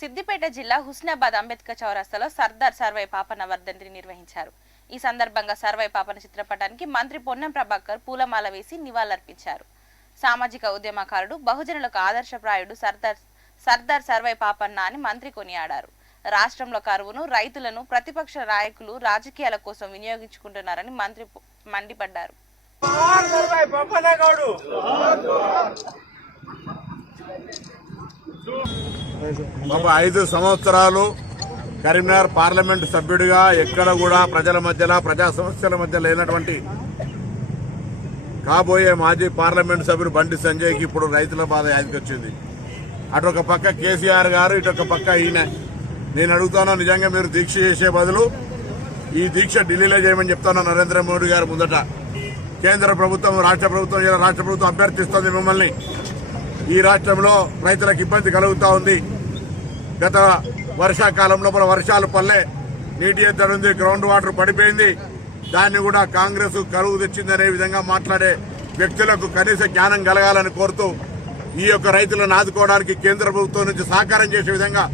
సిద్దిపేట జిల్లా హుస్నాబాద్ అంబేద్కర్ చౌరస్తాలో సర్దార్ సర్వై పాపన్న వర్ధంతిని నిర్వహించారు. ఈ సందర్భంగా సర్వై పాపన చిత్రపటానికి మంత్రి పొన్నం ప్రభాకర్ పూలమాల వేసి నివాళులర్పించారు. సామాజిక ఉద్యమకారుడు బహుజనులకు ఆదర్శప్రాయుడు సర్దార్ సర్దార్ సర్వై పాపన్న అని మంత్రి కొనియాడారు. రాష్ట్రంలో కరువును రైతులను ప్రతిపక్ష నాయకులు రాజకీయాల కోసం వినియోగించుకుంటున్నారని మంత్రి పొ- మండిపడ్డారు. ఒక ఐదు సంవత్సరాలు కరీంనగర్ పార్లమెంట్ సభ్యుడిగా ఎక్కడ కూడా ప్రజల మధ్యలో ప్రజా సమస్యల మధ్య లేనటువంటి కాబోయే మాజీ పార్లమెంట్ సభ్యుడు బండి సంజయ్కి ఇప్పుడు రైతుల బాధ యాదికొచ్చింది అటు ఒక పక్క కేసీఆర్ గారు ఇటు ఒక పక్క ఈయన. నేను అడుగుతాను నిజంగా మీరు దీక్ష చేసే బదులు ఈ దీక్ష ఢిల్లీలో చేయమని చెప్తాను నరేంద్ర మోడీ గారు ముందట. కేంద్ర ప్రభుత్వం రాష్ట్ర ప్రభుత్వం ఇలా రాష్ట్ర ప్రభుత్వం అభ్యర్థిస్తుంది మిమ్మల్ని. ఈ రాష్ట్రంలో రైతులకు ఇబ్బంది కలుగుతూ ఉంది. గత వర్షాకాలంలో మన వర్షాలు పల్లె నీటి ఎత్తడి ఉంది గ్రౌండ్ వాటర్ పడిపోయింది. దాన్ని కూడా కాంగ్రెస్ కరువు తెచ్చిందనే విధంగా మాట్లాడే వ్యక్తులకు కనీస జ్ఞానం కలగాలని కోరుతూ ఈ యొక్క రైతులను ఆదుకోవడానికి కేంద్ర ప్రభుత్వం నుంచి సహకారం చేసే విధంగా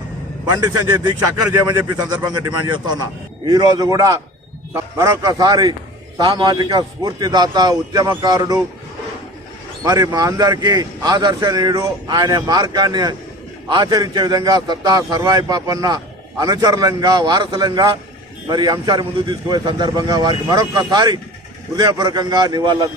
బండి సంజయ్ దీక్ష అక్కడ చేయమని చెప్పి సందర్భంగా డిమాండ్ చేస్తా ఉన్నా. ఈ రోజు కూడా మరొకసారి సామాజిక స్ఫూర్తిదాత ఉద్యమకారుడు మరి మా అందరికీ ఆదర్శనీయుడు ఆయన మార్గాన్ని ఆచరించే విధంగా సత్తా సర్వాయి పాపన్న అనుచరులంగా వారసులంగా మరి అంశాన్ని ముందుకు తీసుకుపోయే సందర్భంగా వారికి మరొక్కసారి హృదయపూర్వకంగా నివాళులందరూ